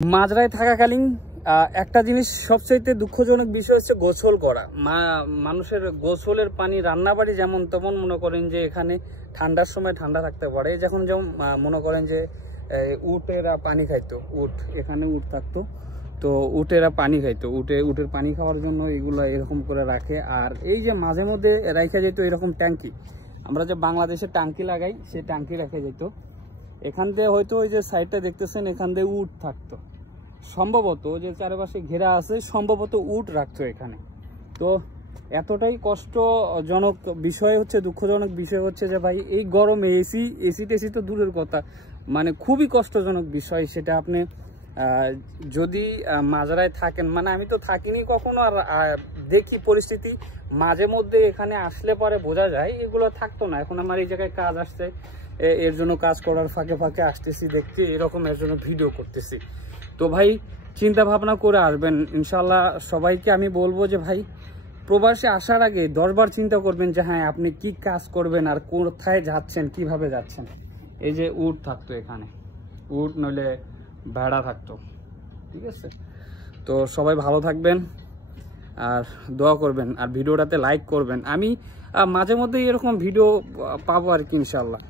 মাজরায় থাকাকালীন একটা জিনিস সবচেয়ে দুঃখজনক বিষয় হচ্ছে গোসল করা। মানুষের গোসলের পানি রান্নাবাড়ি যেমন তেমন মনে করেন যে এখানে ঠান্ডার সময় ঠান্ডা থাকতে পারে। যেমন মনে করেন যে উটেরা পানি খাইতো, এখানে উট থাকতো, তো উটেরা পানি খাইতো, উটের পানি খাওয়ার জন্য এগুলো এরকম করে রাখে। আর এই যে মাঝে মধ্যে রাখা যেত এরকম ট্যাঙ্কি, আমরা যে বাংলাদেশে ট্যাঙ্কি লাগাই সেই ট্যাঙ্কি রাখা যেত। এখান দিয়ে হয়তো ওই যে সাইডটা দেখতেছেন এখান দিয়ে উট থাকতো, সম্ভবত যে চারপাশে ঘেরা আছে সম্ভবত উট রাখতো এখানে। তো এতটাই কষ্টজনক বিষয় হচ্ছে, দুঃখজনক বিষয় হচ্ছে যে ভাই এই গরমে এসি টেসি তো দূরের কথা, মানে খুবই কষ্টজনক বিষয়। সেটা আপনি যদি মাজরায় থাকেন, মানে আমি তো থাকিনি কখনো, আর দেখি পরিস্থিতি মাঝে মধ্যে এখানে আসলে পরে বোঝা যায় এগুলো থাকতো না। এখন আমার এই জায়গায় কাজ আসছে, এর জন্য কাজ করার ফাঁকে ফাঁকে আসতেছি দেখতে, এরকম এর জন্য ভিডিও করতেছি। তো ভাই চিন্তা ভাবনা করে আসবেন ইনশাল্লাহ। সবাইকে আমি বলবো যে ভাই প্রবাসে আসার আগে 10 বার চিন্তা করবেন যে হ্যাঁ আপনি কি কাজ করবেন আর কোথায় যাচ্ছেন, কিভাবে যাচ্ছেন। এই যে উট থাকতো এখানে, উট নইলে ভেড়া থাকতো, ঠিক আছে। তো সবাই ভালো থাকবেন আর দোয়া করবেন, আর ভিডিওটাতে লাইক করবেন। আমি মাঝে মধ্যে এরকম ভিডিও পাবো আর কি ইনশাল্লাহ।